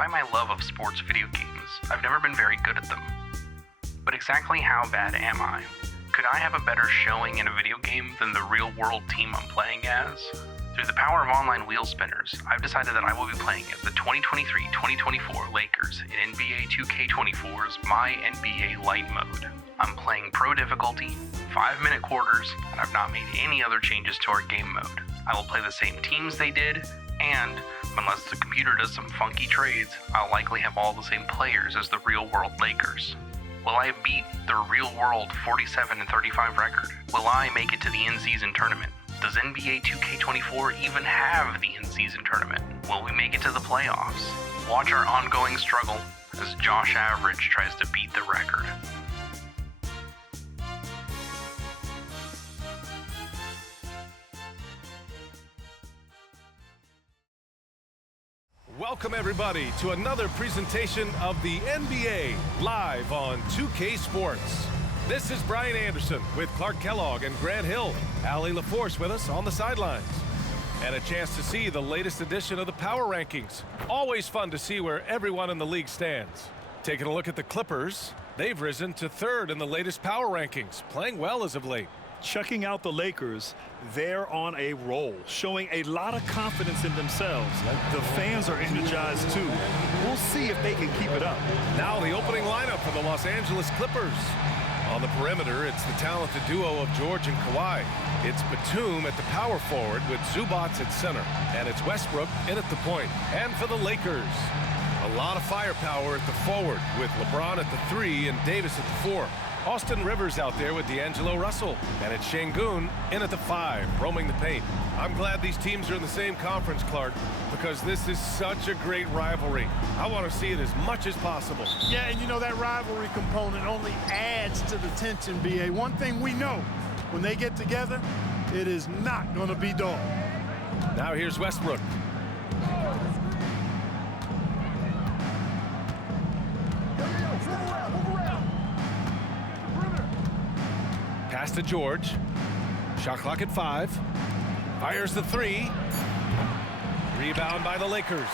Despite my love of sports video games, I've never been very good at them. But exactly how bad am I? Could I have a better showing in a video game than the real-world team I'm playing as? Through the power of online wheel spinners, I've decided that I will be playing as the 2023-2024 Lakers in NBA 2K24's myNBA LITE mode. I'm playing pro difficulty, 5-minute quarters, and I've not made any other changes to our game mode. I will play the same teams they did, and, unless the computer does some funky trades, I'll likely have all the same players as the real-world Lakers. Will I beat their real-world 47-35 record? Will I make it to the in-season tournament? Does NBA 2K24 even have the in-season tournament? Will we make it to the playoffs? Watch our ongoing struggle as Josh Average tries to beat the record. Welcome everybody to another presentation of the NBA live on 2K Sports. This is Brian Anderson with Clark Kellogg and Grant Hill. Allie LaForce with us on the sidelines. And a chance to see the latest edition of the Power Rankings. Always fun to see where everyone in the league stands. Taking a look at the Clippers, they've risen to third in the latest Power Rankings, playing well as of late. Checking out the Lakers, they're on a roll, showing a lot of confidence in themselves. The fans are energized too. We'll see if they can keep it up. Now the opening lineup for the Los Angeles Clippers. On the perimeter, it's the talented duo of George and Kawhi. It's Batum at the power forward with Zubac at center. And it's Westbrook in at the point. And for the Lakers, a lot of firepower at the forward with LeBron at the 3 and Davis at the 4. Austin Rivers out there with D'Angelo Russell. And it's Şengün in at the 5, roaming the paint. I'm glad these teams are in the same conference, Clark, because this is such a great rivalry. I want to see it as much as possible. Yeah, and you know that rivalry component only adds to the tension, BA. One thing we know, when they get together, it is not going to be dull. Now here's Westbrook. Pass to George. Shot clock at 5. Fires the 3. Rebound by the Lakers.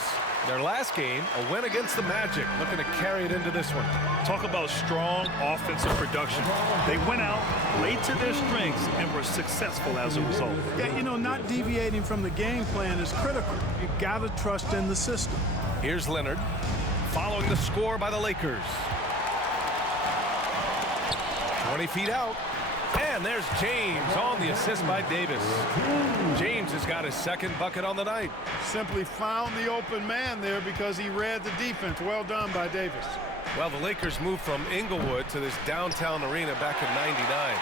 Their last game, a win against the Magic. Looking to carry it into this one. Talk about strong offensive production. They went out, played to their strengths, and were successful as a result. Yeah, you know, not deviating from the game plan is critical. You got to trust in the system. Here's Leonard, following the score by the Lakers. 20 feet out. And there's James on the assist by Davis. James has got his second bucket on the night. Simply found the open man there because he read the defense. Well done by Davis. Well, the Lakers moved from Inglewood to this downtown arena back in '99.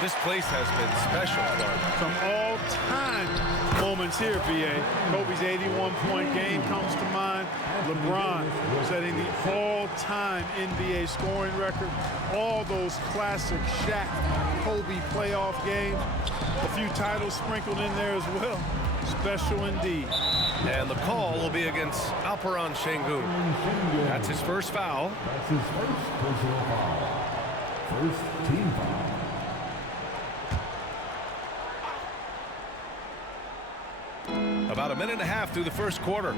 This place has been special, Clark. Some all-time moments here, BA. Kobe's 81-point game comes to mind. LeBron setting the all-time NBA scoring record. All those classic Shaq, Kobe playoff games. A few titles sprinkled in there as well. Special indeed. And the call will be against Alperen Şengün. That's his first foul. That's his first personal foul. First team foul. About a minute and a half through the first quarter.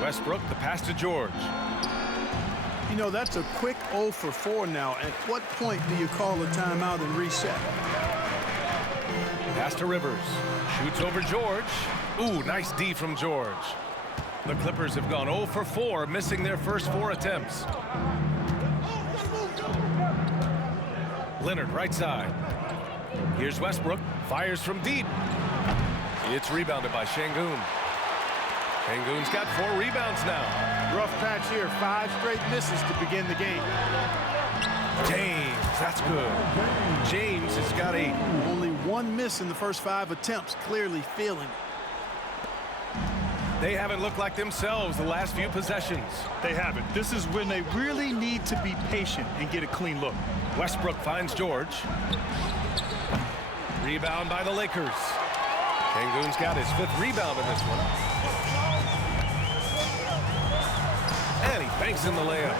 Westbrook, the pass to George. You know, that's a quick 0 for 4 now. At what point do you call a timeout and reset? Pass to Rivers. Shoots over George. Ooh, nice D from George. The Clippers have gone 0 for 4, missing their first 4 attempts. Leonard, right side. Here's Westbrook. Fires from deep. It's rebounded by Şengün. Şengün's got 4 rebounds now. Rough patch here. 5 straight misses to begin the game. James, that's good. James has got 8. Only 1 miss in the first 5 attempts. Clearly feeling it. They haven't looked like themselves the last few possessions. They haven't. This is when they really need to be patient and get a clean look. Westbrook finds George. Rebound by the Lakers. Şengün's got his 5th rebound in this one. And he banks in the layup.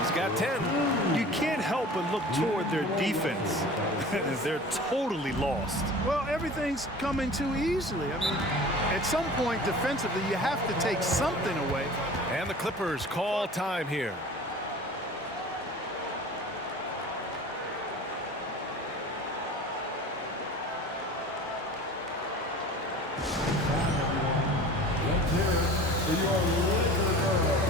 He's got 10. You can't help but look toward their defense. They're totally lost. Well, everything's coming too easily. I mean, at some point defensively, you have to take something away. And the Clippers call time here. Let's hear it for your Laker girl.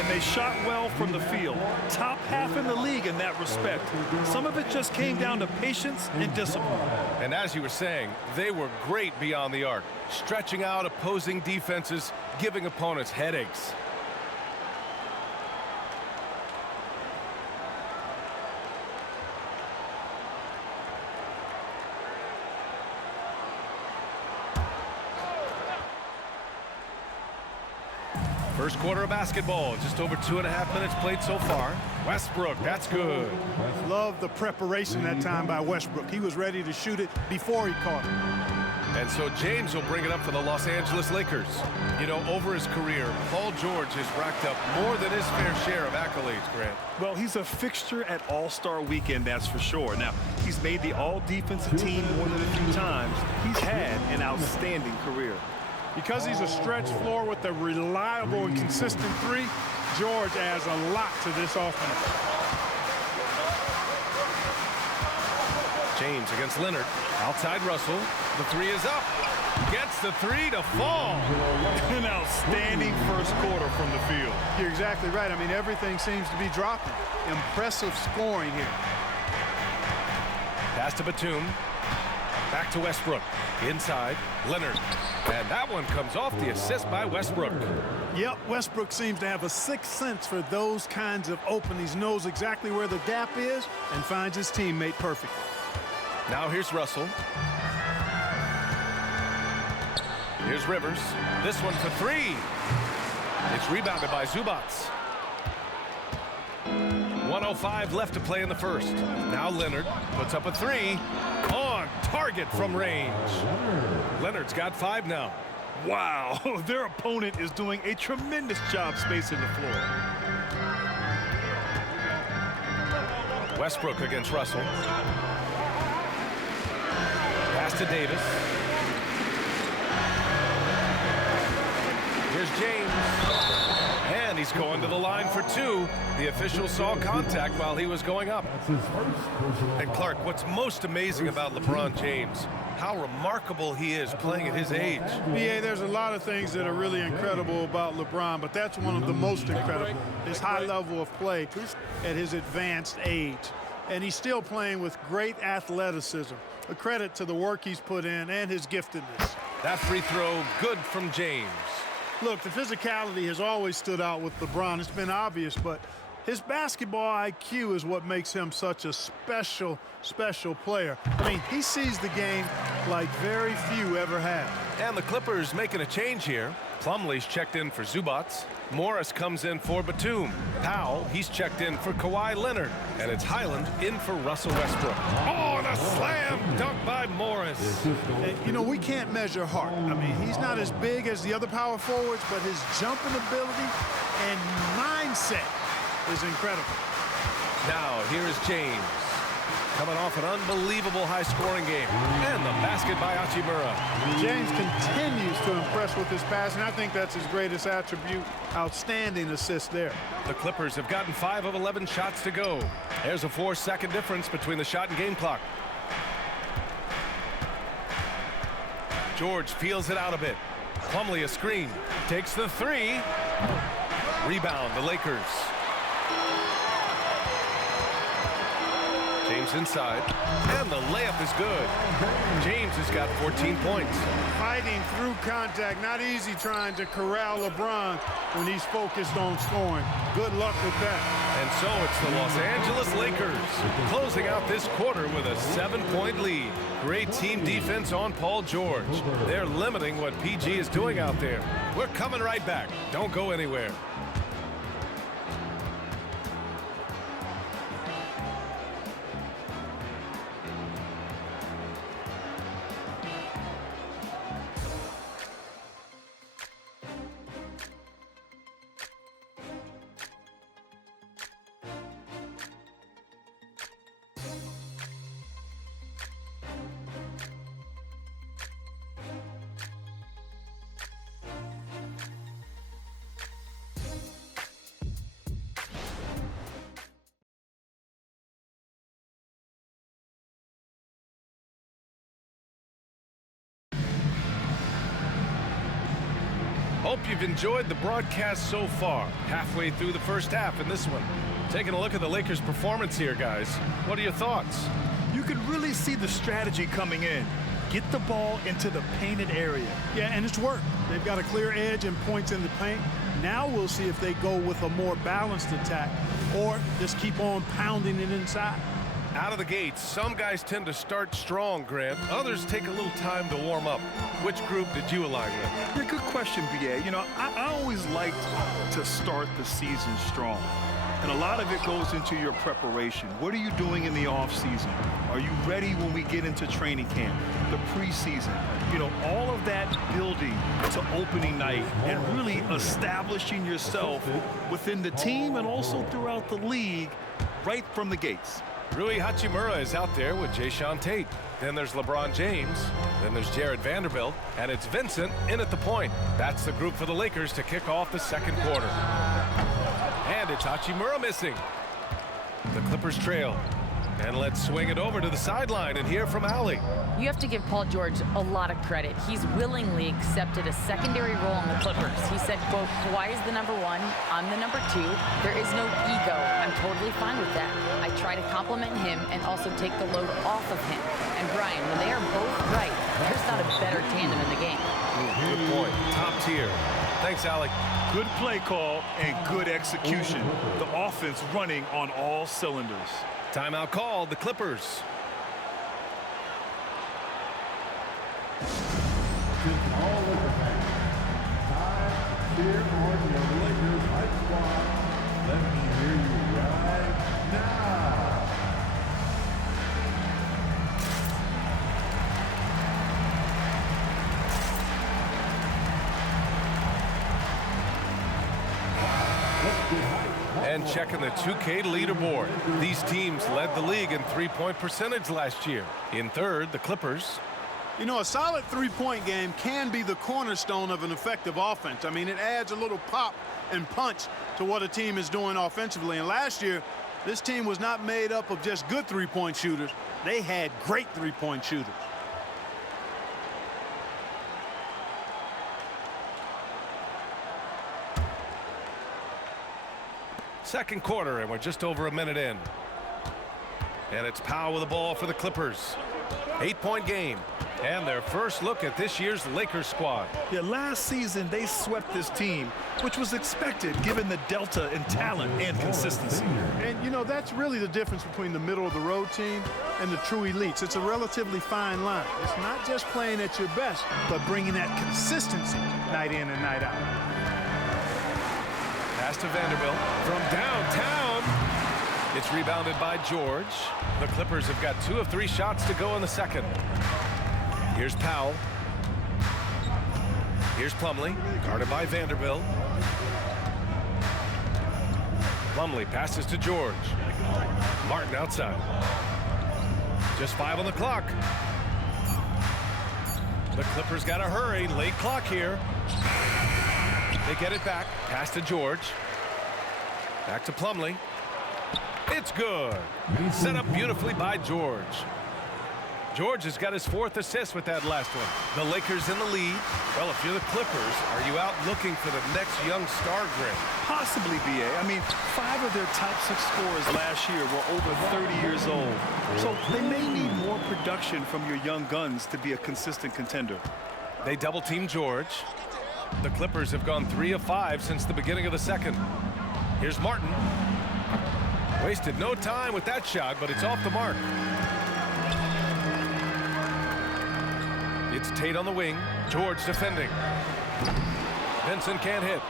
And they shot well from the field. Top half in the league in that respect. Some of it just came down to patience and discipline. And as you were saying, they were great beyond the arc, stretching out opposing defenses, giving opponents headaches. First quarter of basketball, just over 2.5 minutes played so far. Westbrook, that's good. Love the preparation that time by Westbrook. He was ready to shoot it before he caught it. And so James will bring it up for the Los Angeles Lakers. You know, over his career, Paul George has racked up more than his fair share of accolades, Grant. Well, he's a fixture at All-Star Weekend, that's for sure. Now, he's made the All-Defensive Team more than a few times. He's had an outstanding career. Because he's a stretch floor with a reliable and consistent three, George adds a lot to this offense. James against Leonard. Outside Russell. The three is up. Gets the three to fall. An outstanding first quarter from the field. You're exactly right. I mean, everything seems to be dropping. Impressive scoring here. Pass to Batum. Back to Westbrook. Inside. Leonard. And that one comes off the assist by Westbrook. Yep, Westbrook seems to have a sixth sense for those kinds of openings. Knows exactly where the gap is and finds his teammate perfectly. Now here's Russell. Here's Rivers. This one for three. It's rebounded by Zubats. 1:05 left to play in the first. Now Leonard puts up a three. On target from range. Leonard's got 5 now. Wow, their opponent is doing a tremendous job spacing the floor. Westbrook against Russell. Pass to Davis. Here's James. And he's going to the line for 2. The official saw contact while he was going up. And Clark, what's most amazing about LeBron James, how remarkable he is playing at his age. BA, there's a lot of things that are really incredible about LeBron, but that's one of the most incredible. His high level of play at his advanced age. And he's still playing with great athleticism. A credit to the work he's put in and his giftedness. That free throw, good from James. Look, the physicality has always stood out with LeBron. It's been obvious, but his basketball IQ is what makes him such a special player. I mean, he sees the game like very few ever have. And the Clippers making a change here. Plumlee's checked in for Zubats. Morris comes in for Batum. Powell, he's checked in for Kawhi Leonard. And it's Highland in for Russell Westbrook. Oh, and a slam dunk by Morris. And, you know, we can't measure heart. I mean, he's not as big as the other power forwards, but his jumping ability and mindset is incredible. Now, here is James. Coming off an unbelievable high-scoring game. And the basket by Hachimura. James continues to impress with his passing. I think that's his greatest attribute. Outstanding assist there. The Clippers have gotten 5 of 11 shots to go. There's a 4-second difference between the shot and game clock. George feels it out a bit. Plumlee a screen. Takes the 3. Rebound, the Lakers. James inside, and the layup is good. James has got 14 points. Fighting through contact, not easy trying to corral LeBron when he's focused on scoring. Good luck with that. And so it's the Los Angeles Lakers closing out this quarter with a 7-point lead. Great team defense on Paul George. They're limiting what PG is doing out there. We're coming right back. Don't go anywhere. Hope you've enjoyed the broadcast so far. Halfway through the first half in this one. Taking a look at the Lakers' performance here, guys. What are your thoughts? You can really see the strategy coming in. Get the ball into the painted area. Yeah, and it's worked. They've got a clear edge and points in the paint. Now we'll see if they go with a more balanced attack or just keep on pounding it inside. Out of the gates, some guys tend to start strong, Grant. Others take a little time to warm up. Which group did you align with? Yeah, good question, BA. You know, I always liked to start the season strong. And a lot of it goes into your preparation. What are you doing in the offseason? Are you ready when we get into training camp, the preseason? You know, all of that building to opening night and really establishing yourself within the team and also throughout the league right from the gates. Rui Hachimura is out there with Jayshawn Tate. Then there's LeBron James. Then there's Jared Vanderbilt. And it's Vincent in at the point. That's the group for the Lakers to kick off the second quarter. And it's Hachimura missing. The Clippers trail. And let's swing it over to the sideline and hear from Allie. You have to give Paul George a lot of credit. He's willingly accepted a secondary role in the Clippers. He said, quote, Kawhi is the number one, I'm the number two. There is no ego. I'm totally fine with that. I try to compliment him and also take the load off of him. And Brian, when they are both right, there's not a better tandem in the game. Good point. Top tier. Thanks, Allie. Good play call and good execution. The offense running on all cylinders. Timeout called, the Clippers. Attention all Laker fans. Time to cheer on your Lakers hype squad. Let me hear you right now. And checking the 2K leaderboard. These teams led the league in three-point percentage last year. In third, the Clippers. You know, a solid three-point game can be the cornerstone of an effective offense. I mean, it adds a little pop and punch to what a team is doing offensively. And last year, this team was not made up of just good three-point shooters. They had great three-point shooters. Second quarter, and we're just over a minute in. And it's Powell with the ball for the Clippers. 8-point game. And their first look at this year's Lakers squad. Yeah, last season they swept this team, which was expected given the delta in talent and consistency. And, you know, that's really the difference between the middle-of-the-road team and the true elites. It's a relatively fine line. It's not just playing at your best, but bringing that consistency night in and night out. Pass to Vanderbilt from downtown. It's rebounded by George. The Clippers have got 2 of 3 shots to go in the second. Here's Powell. Here's Plumlee, guarded by Vanderbilt. Plumlee passes to George. Martin outside. Just 5 on the clock. The Clippers got to hurry. Late clock here. They get it back. Pass to George. Back to Plumlee. It's good. Set up beautifully by George. George has got his 4th assist with that last one. The Lakers in the lead. Well, if you're the Clippers, are you out looking for the next young star grid? Possibly, BA. I mean, 5 of their top 6 scorers last year were over 30 years old. So they may need more production from your young guns to be a consistent contender. They double-team George. The Clippers have gone 3 of 5 since the beginning of the second. Here's Martin. Wasted no time with that shot, but it's off the mark. It's Tate on the wing. George defending. Vincent can't hit.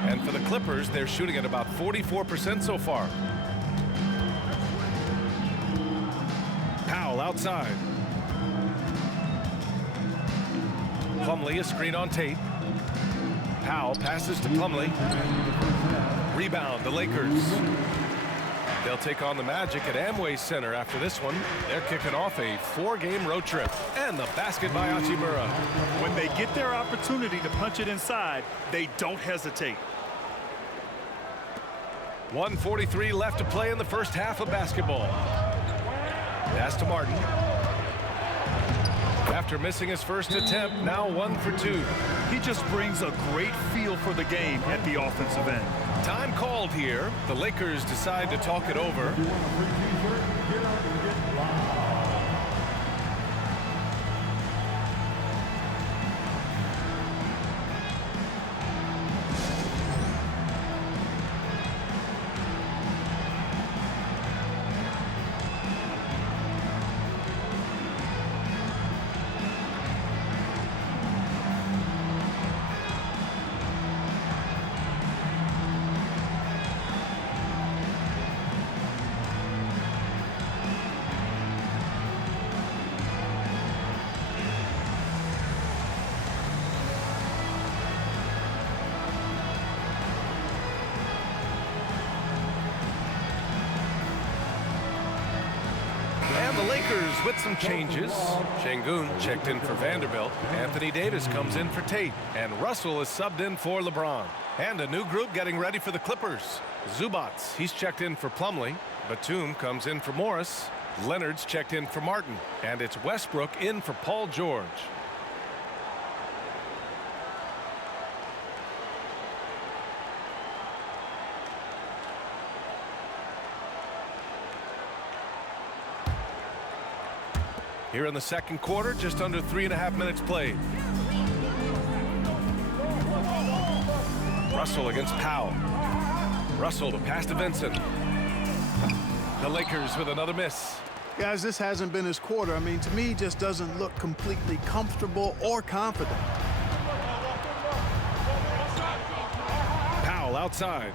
And for the Clippers, they're shooting at about 44% so far. Powell outside. Plumlee, a screen on Tate. Powell passes to Plumlee. Rebound, the Lakers. They'll take on the Magic at Amway Center after this one. They're kicking off a 4-game road trip. And the basket by Hachimura. When they get their opportunity to punch it inside, they don't hesitate. 1:43 left to play in the first half of basketball. Pass to Martin. After missing his first attempt, now 1 for 2. He just brings a great feel for the game at the offensive end. Time called here. The Lakers decide to talk it over. And the Lakers with some changes. Şengün checked in for Vanderbilt. Anthony Davis comes in for Tate. And Russell is subbed in for LeBron. And a new group getting ready for the Clippers. Zubac, he's checked in for Plumlee. Batum comes in for Morris. Leonard's checked in for Martin. And it's Westbrook in for Paul George. Here in the second quarter, just under 3.5 minutes played. Russell against Powell. Russell to pass to Vincent. The Lakers with another miss. Guys, this hasn't been his quarter. I mean, to me, he just doesn't look completely comfortable or confident. Powell outside.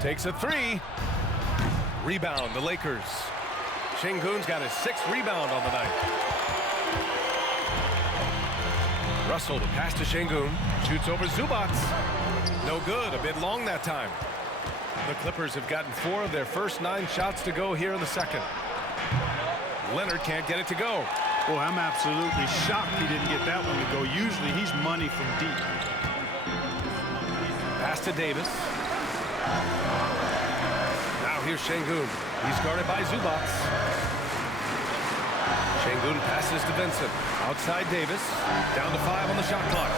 Takes a 3. Rebound, the Lakers. Şengün's got his 6th rebound on the night. Russell to pass to Şengün. Shoots over Zubac. No good, a bit long that time. The Clippers have gotten 4 of their first 9 shots to go here in the second. Leonard can't get it to go. Boy, I'm absolutely shocked he didn't get that one to go. Usually he's money from deep. Pass to Davis. Now here's Şengün. He's guarded by Zubac. Şengün passes to Vincent. Outside Davis. Down to 5 on the shot clock.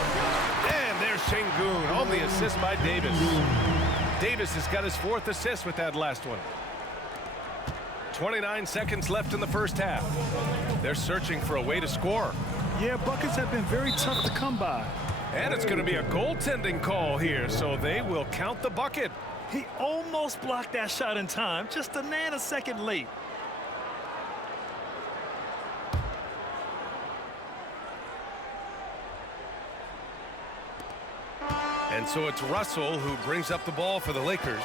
And there's Şengün on the assist by Davis. Davis has got his 4th assist with that last one. 29 seconds left in the first half. They're searching for a way to score. Yeah, buckets have been very tough to come by. And it's going to be a goaltending call here, so they will count the bucket. He almost blocked that shot in time, just a nanosecond late. And so it's Russell who brings up the ball for the Lakers,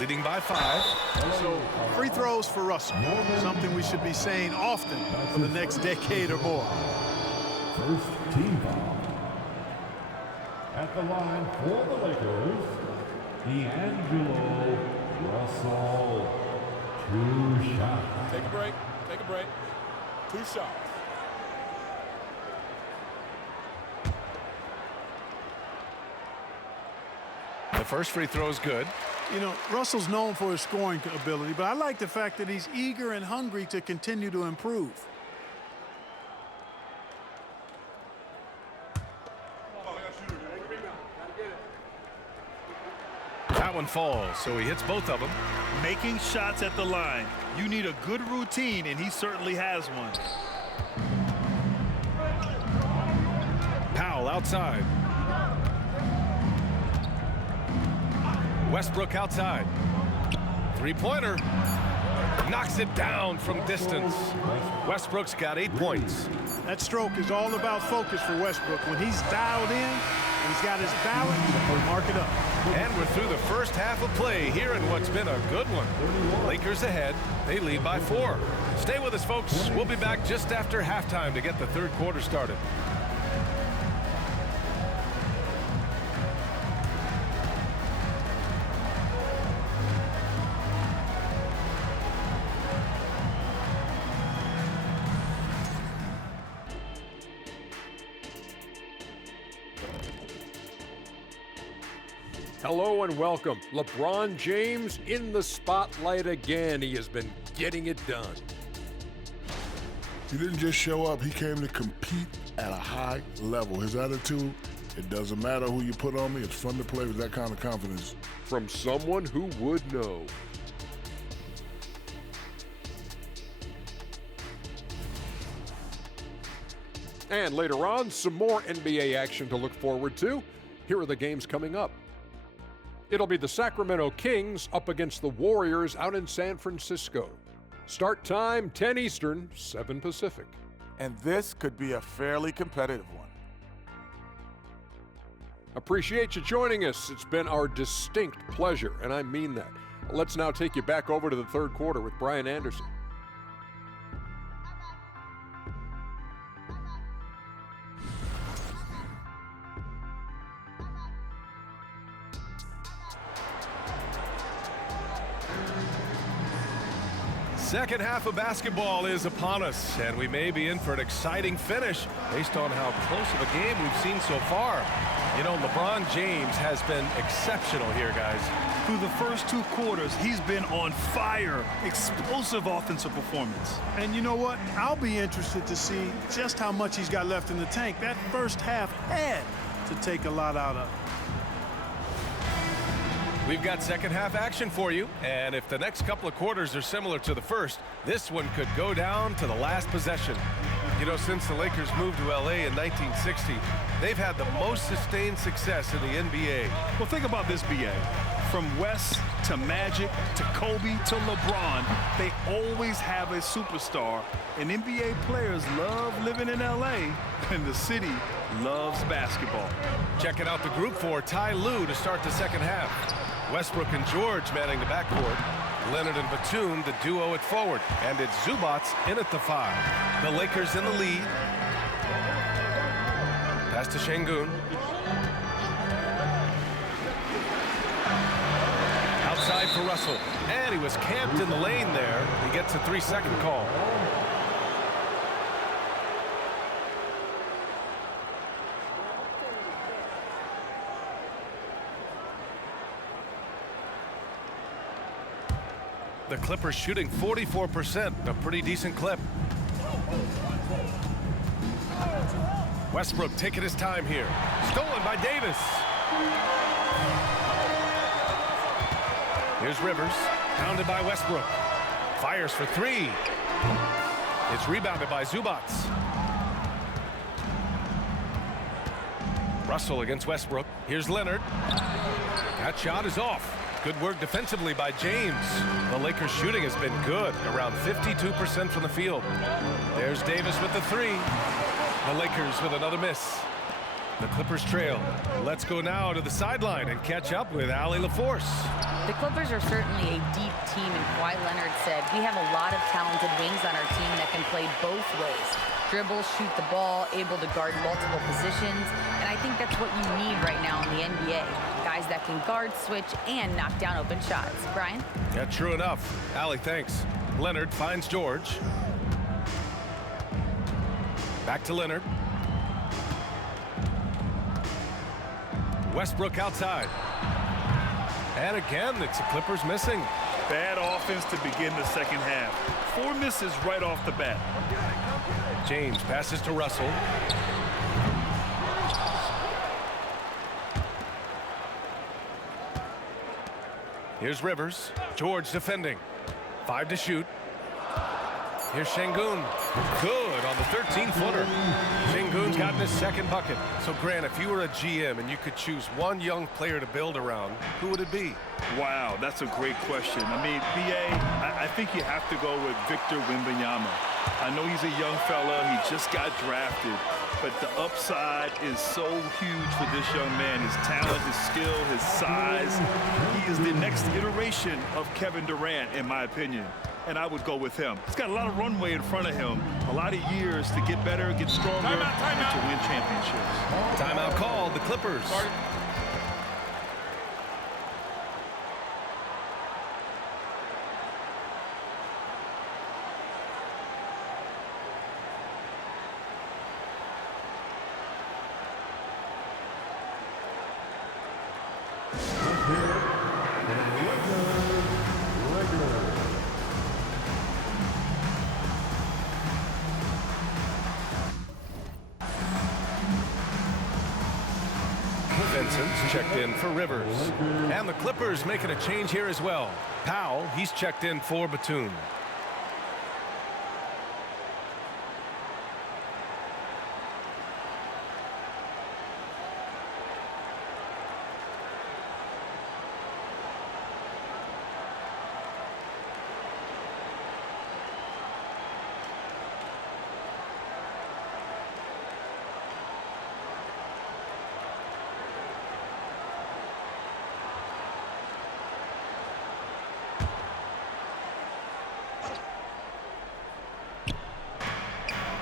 leading by 5. So free throws for Russell, something we should be saying often for the next decade or more. First team foul. At the line for the Lakers, D'Angelo Russell. 2 shots. Take a break. Take a break. 2 shots. The first free throw is good. You know, Russell's known for his scoring ability, but I like the fact that he's eager and hungry to continue to improve. one falls, so he hits both of them. Making shots at the line. You need a good routine, and he certainly has one. Powell outside. Westbrook outside. Three-pointer. Knocks it down from distance. Westbrook's got 8 points. That stroke is all about focus for Westbrook. When he's dialed in and he's got his balance, mark it up. And we're through the first half of play here in what's been a good one. Lakers ahead. They lead by 4. Stay with us, folks. We'll be back just after halftime to get the third quarter started. Hello and welcome. LeBron James in the spotlight again. He has been getting it done. He didn't just show up, he came to compete at a high level. His attitude, it doesn't matter who you put on me, it's fun to play with that kind of confidence. From someone who would know. And later on, some more NBA action to look forward to. Here are the games coming up. It'll be the Sacramento Kings up against the Warriors out in San Francisco. Start time 10 Eastern, 7 Pacific. And this could be a fairly competitive one. Appreciate you joining us. It's been our distinct pleasure, and I mean that. Let's now take you back over to the third quarter with Brian Anderson. Second half of basketball is upon us, and we may be in for an exciting finish based on how close of a game we've seen so far. You know, LeBron James has been exceptional here, guys. Through the first 2 quarters, he's been on fire. Explosive offensive performance. And you know what? I'll be interested to see just how much he's got left in the tank. That first half had to take a lot out of. We've got second half action for you, and if the next couple of quarters are similar to the first, this one could go down to the last possession. You know, since the Lakers moved to LA in 1960, they've had the most sustained success in the NBA. Well, think about this, BA. From West to Magic to Kobe to LeBron, they always have a superstar. And NBA players love living in LA, and the city loves basketball. Checking out the group for Ty Lue to start the second half. Westbrook and George manning the backcourt. Leonard and Batum, the duo at forward. And it's Zubats in at the 5. The Lakers in the lead. Pass to Şengün. Outside for Russell. And he was camped in the lane there. He gets a 3-second call. The Clippers shooting 44%, a pretty decent clip. Westbrook taking his time here. Stolen by Davis. Here's Rivers, pounded by Westbrook. Fires for 3. It's rebounded by Zubats. Russell against Westbrook. Here's Leonard. That shot is off. Good work defensively by James. The Lakers shooting has been good, around 52% from the field. There's Davis with the 3. The Lakers with another miss. The Clippers trail. Let's go now to the sideline and catch up with Allie LaForce. The Clippers are certainly a deep team, and Kawhi Leonard said, we have a lot of talented wings on our team that can play both ways. Dribble, shoot the ball, able to guard multiple positions, and I think that's what you need right now in the NBA. Guys that can guard, switch, and knock down open shots. Brian? Yeah, true enough. Allie, thanks. Leonard finds George. Back to Leonard. Westbrook outside. And again, it's the Clippers missing. Bad offense to begin the second half. 4 misses right off the bat. James passes to Russell. Here's Rivers. George defending. 5 to shoot. Here's Şengün. Good on the 13-footer. Şengün's gotten his second bucket. So, Grant, if you were a GM and you could choose one young player to build around, who would it be? Wow, that's a great question. I mean, BA, I think you have to go with Victor Wembanyama. I know he's a young fella. He just got drafted. But the upside is so huge for this young man. His talent, his skill, his size. He is the next iteration of Kevin Durant, in my opinion. And I would go with him. He's got a lot of runway in front of him. A lot of years to get better, get stronger, and to win championships. Timeout called. The Clippers. Vincent's checked in for Rivers. And the Clippers making a change here as well. Powell, he's checked in for Batum.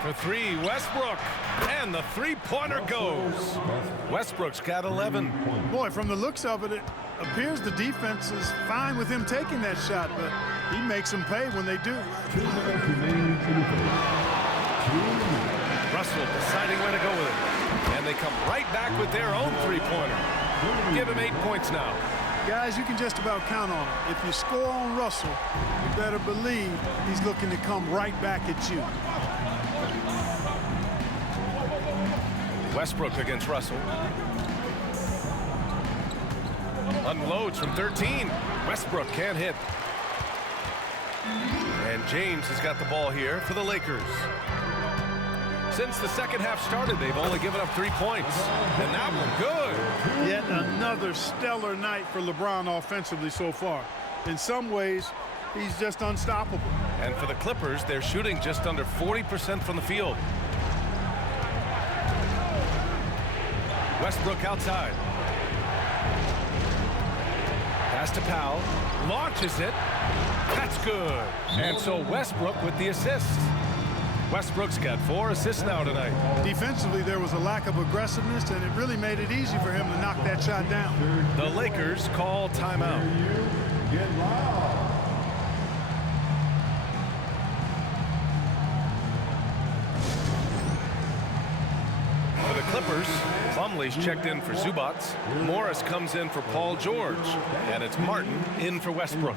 For 3, Westbrook. And the three-pointer goes. Westbrook's got 11. Boy, from the looks of it, it appears the defense is fine with him taking that shot, but he makes them pay when they do. Russell deciding where to go with it. And they come right back with their own three-pointer. Give him 8 points now. Guys, you can just about count on it. If you score on Russell, you better believe he's looking to come right back at you. Westbrook against Russell. Unloads from 13. Westbrook can't hit. And James has got the ball here for the Lakers. Since the second half started, they've only given up 3 points. And that one good. Yet another stellar night for LeBron offensively so far. In some ways, he's just unstoppable. And for the Clippers, they're shooting just under 40% from the field. Westbrook outside. Pass to Powell. Launches it. That's good. And so Westbrook with the assist. Westbrook's got 4 assists now tonight. Defensively, there was a lack of aggressiveness, and it really made it easy for him to knock that shot down. The Lakers call timeout. For the Clippers, Plumlee's checked in for Zubac. Morris comes in for Paul George. And it's Martin in for Westbrook.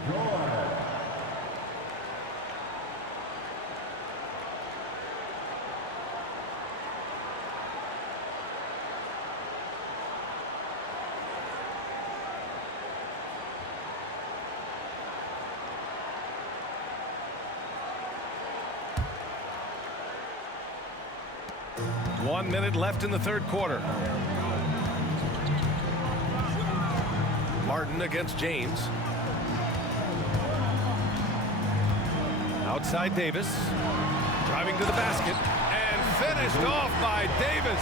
One minute left in the third quarter. Martin against James. Outside Davis. Driving to the basket. And finished off by Davis.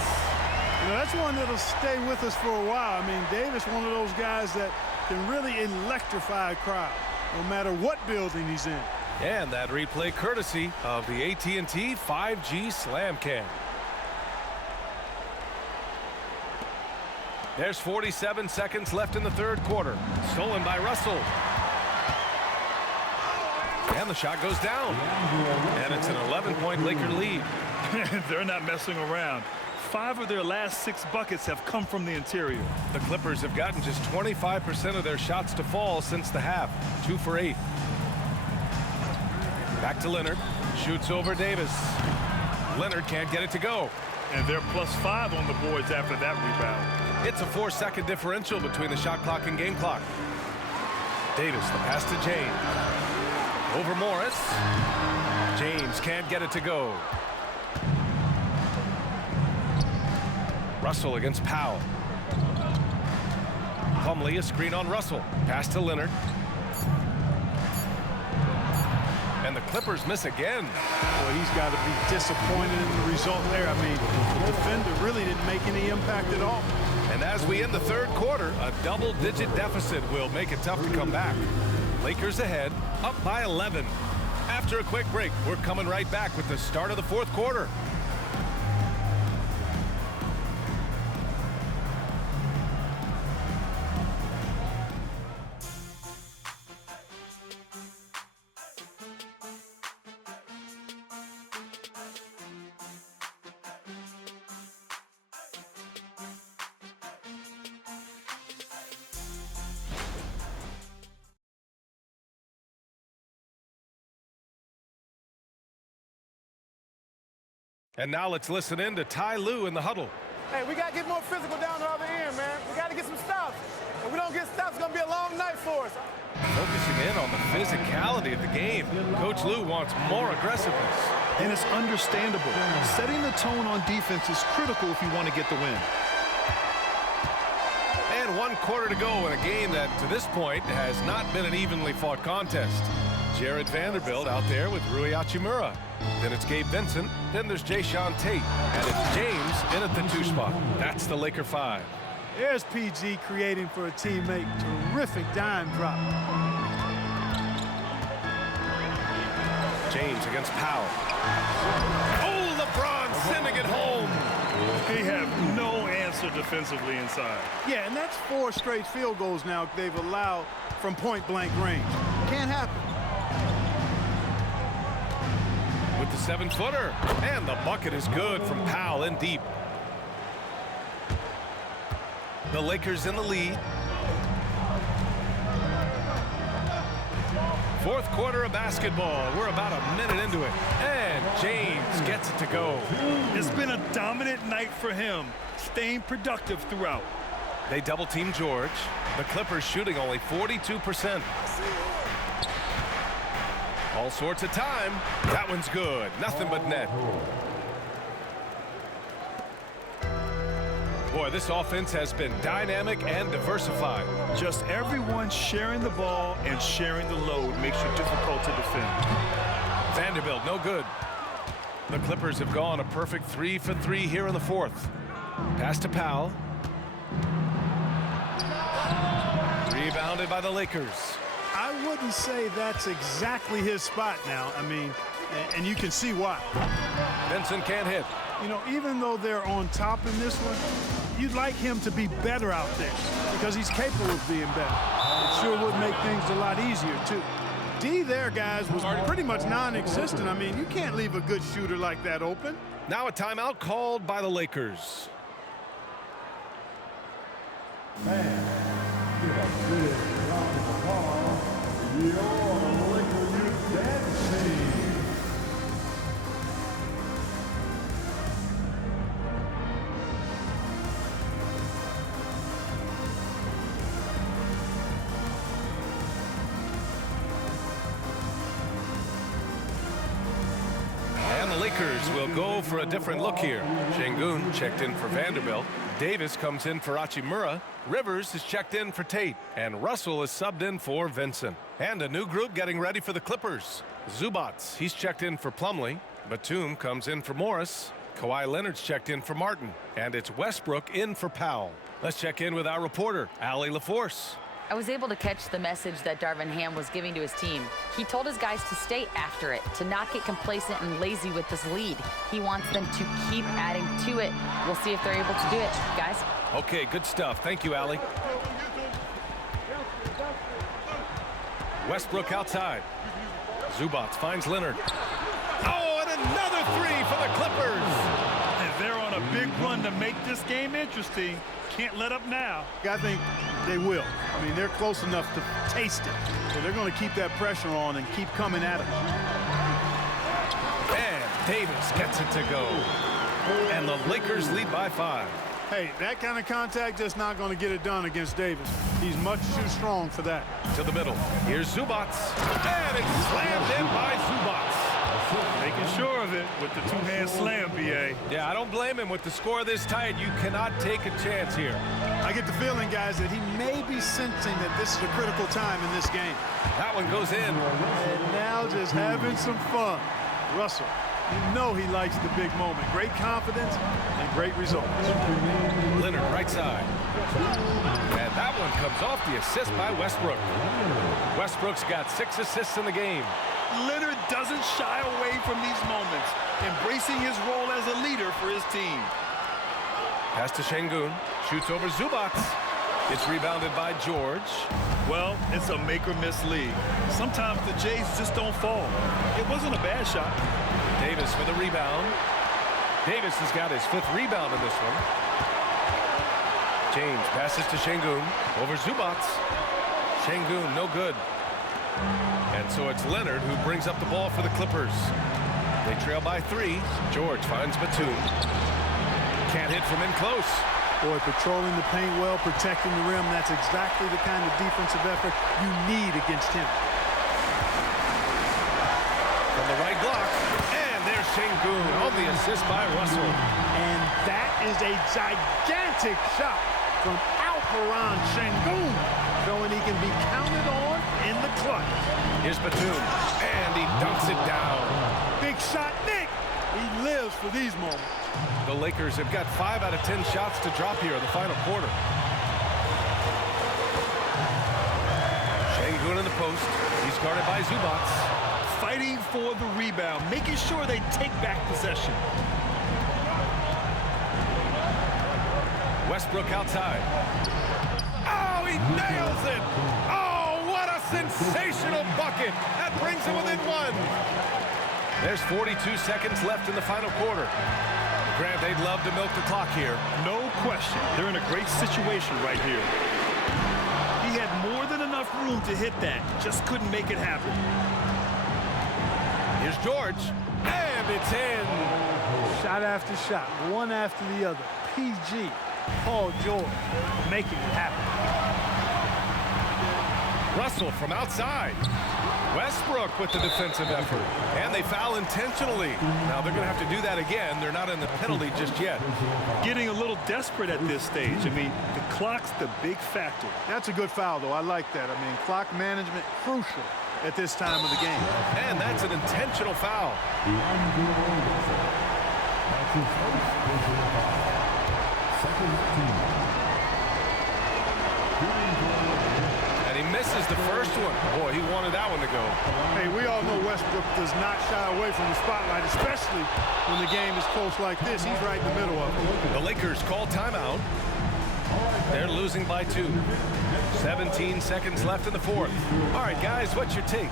You know, that's one that'll stay with us for a while. I mean, Davis, one of those guys that can really electrify a crowd, no matter what building he's in. And that replay courtesy of the AT&T 5G Slam Cam. There's 47 seconds left in the third quarter. Stolen by Russell. And the shot goes down. And it's an 11-point Laker lead. They're not messing around. 5 of their last 6 buckets have come from the interior. The Clippers have gotten just 25% of their shots to fall since the half. 2 for 8. Back to Leonard. Shoots over Davis. Leonard can't get it to go. And they're +5 on the boards after that rebound. It's a 4-second differential between the shot clock and game clock. Davis, the pass to James. Over Morris. James can't get it to go. Russell against Powell. Plumlee, a screen on Russell. Pass to Leonard. And the Clippers miss again. Boy, he's got to be disappointed in the result there. I mean, the defender really didn't make any impact at all. And as we end the third quarter, a double-digit deficit will make it tough to come back. Lakers ahead, up by 11. After a quick break, we're coming right back with the start of the fourth quarter. And now let's listen in to Ty Lue in the huddle. Hey, we got to get more physical down the other end, man. We got to get some stops. If we don't get stops, it's going to be a long night for us. Focusing in on the physicality of the game, Coach Lue wants more aggressiveness. And it's understandable. Setting the tone on defense is critical if you want to get the win. And 1 quarter to go in a game that, to this point, has not been an evenly fought contest. Jared Vanderbilt out there with Rui Hachimura. Then it's Gabe Vincent. Then there's Jayshawn Tate. And it's James in at the 2 spot. That's the Laker 5. There's PG creating for a teammate. Terrific dime drop. James against Powell. Oh, LeBron sending it home. They have no answer defensively inside. Yeah, and that's 4 straight field goals now they've allowed from point-blank range. Can't happen. With the 7-footer. And the bucket is good from Powell in deep. The Lakers in the lead. Fourth quarter of basketball. We're about a minute into it. And James gets it to go. It's been a dominant night for him, staying productive throughout. They double-team George. The Clippers shooting only 42%. All sorts of time. That one's good. Nothing but net. Boy, this offense has been dynamic and diversified. Just everyone sharing the ball and sharing the load makes it difficult to defend. Vanderbilt, no good. The Clippers have gone a perfect 3 for 3 here in the fourth. Pass to Powell. Rebounded by the Lakers. I wouldn't say that's exactly his spot now. I mean, and you can see why. Vincent can't hit. You know, even though they're on top in this one, you'd like him to be better out there because he's capable of being better. It sure would make things a lot easier, too. D there, guys, was pretty much non-existent. I mean, you can't leave a good shooter like that open. Now a timeout called by the Lakers. Man, give a big round of applause. Your Laker Youth Dance Team. And the Lakers will go for a different look here. Şengün checked in for Vanderbilt. Davis comes in for Hachimura. Rivers is checked in for Tate. And Russell is subbed in for Vincent. And a new group getting ready for the Clippers. Zubac, he's checked in for Plumlee. Batum comes in for Morris. Kawhi Leonard's checked in for Martin. And it's Westbrook in for Powell. Let's check in with our reporter, Allie LaForce. I was able to catch the message that Darvin Ham was giving to his team. He told his guys to stay after it, to not get complacent and lazy with this lead. He wants them to keep adding to it. We'll see if they're able to do it, guys. Okay, good stuff. Thank you, Allie. Westbrook outside. Zubac finds Leonard. Oh, and another 3 for the Clippers. And they're on a big run to make this game interesting. Can't let up now. I think they will. I mean, they're close enough to taste it. So they're going to keep that pressure on and keep coming at it. And Davis gets it to go. And the Lakers lead by 5. Hey, that kind of contact just not going to get it done against Davis. He's much too strong for that. To the middle. Here's Zubats. And it's slammed in by Zubats. Making sure of it with the two-hand slam, BA. Yeah, I don't blame him. With the score this tight, you cannot take a chance here. I get the feeling, guys, that he may be sensing that this is a critical time in this game. That one goes in. And now just having some fun. Russell, you know he likes the big moment. Great confidence and great results. Leonard, right side. And that one comes off the assist by Westbrook. Westbrook's got 6 assists in the game. Leonard doesn't shy away from these moments, embracing his role as a leader for his team. Pass to Şengün. Shoots over Zubats. It's rebounded by George. Well, it's a make-or-miss league. Sometimes the Jays just don't fall. It wasn't a bad shot. Davis for the rebound. Davis has got his 5th rebound in this one. James passes to Şengün. Over Zubats. Şengün, no good. And so it's Leonard who brings up the ball for the Clippers. They trail by 3. George finds Batum. Can't hit from in close. Boy, patrolling the paint well, protecting the rim. That's exactly the kind of defensive effort you need against him. From the right block. And there's Şengün on the assist by Russell. And that is a gigantic shot from Alperen Şengün, showing he can be counted on in the clutch. Here's Batum, and he dunks it down. Big shot, Nick. He lives for these moments. The Lakers have got 5 out of 10 shots to drop here in the final quarter. Şengün in the post. He's guarded by Zubats. Fighting for the rebound, making sure they take back possession. Westbrook outside. Oh, he nails it! Oh, what a sensational bucket! That brings him within 1. There's 42 seconds left in the final quarter. Grant, they'd love to milk the clock here. No question. They're in a great situation right here. He had more than enough room to hit that. Just couldn't make it happen. Here's George. And it's in. Shot after shot, one after the other. PG, Paul George, making it happen. Russell from outside. Westbrook with the defensive effort. And they foul intentionally. Now they're going to have to do that again. They're not in the penalty just yet. Getting a little desperate at this stage. I mean, the clock's the big factor. That's a good foul, though. I like that. I mean, clock management crucial at this time of the game. And that's an intentional foul. That's his first personal foul. Second team. And he misses the first one. Boy, he wanted that one to go. Hey, we all know Westbrook does not shy away from the spotlight, especially when the game is close like this. He's right in the middle of it. The Lakers call timeout. They're losing by 2. 17 seconds left in the 4th. All right, guys, what's your take?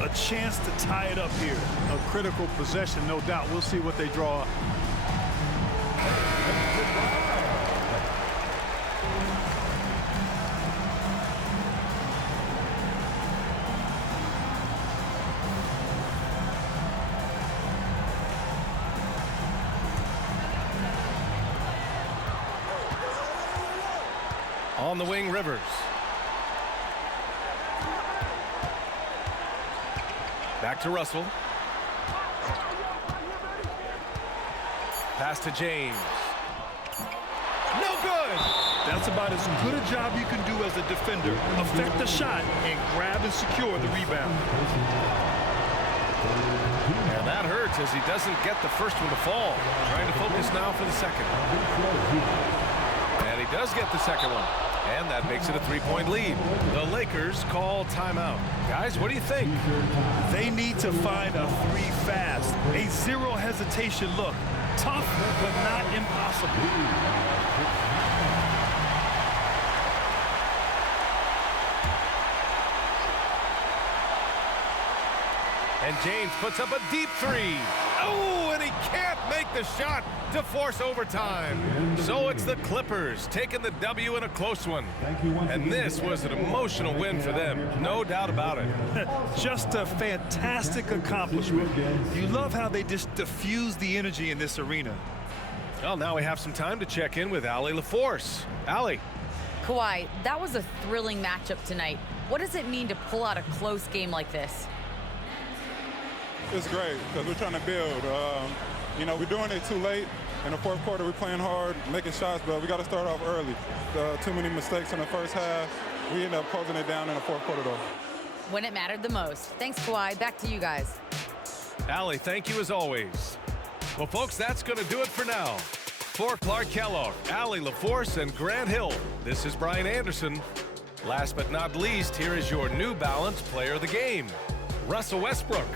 A chance to tie it up here. A critical possession, no doubt. We'll see what they draw up. On the wing, Rivers. Back to Russell. Pass to James. No good! That's about as good a job you can do as a defender. Affect the shot and grab and secure the rebound. And that hurts as he doesn't get the first one to fall. Trying to focus now for the second. And he does get the second one. And that makes it a 3-point lead. The Lakers call timeout. Guys, what do you think? They need to find a 3 fast. A zero hesitation look. Tough, but not impossible. And James puts up a deep 3. Oh, and he can't make the shot to force overtime. So it's the Clippers taking the W in a close one. And this was an emotional win for them, no doubt about it. Just a fantastic accomplishment. You love how they just diffuse the energy in this arena. Well, now we have some time to check in with Allie LaForce. Allie. Kawhi, that was a thrilling matchup tonight. What does it mean to pull out a close game like this? It's great because we're trying to build. We're doing it too late. In the fourth quarter, we're playing hard, making shots, but we got to start off early. Too many mistakes in the first half. We end up closing it down in the fourth quarter, though. When it mattered the most. Thanks, Kawhi. Back to you guys. Allie, thank you as always. Well, folks, that's going to do it for now. For Clark Kellogg, Allie LaForce, and Grant Hill, this is Brian Anderson. Last but not least, here is your New Balance Player of the Game, Russell Westbrook.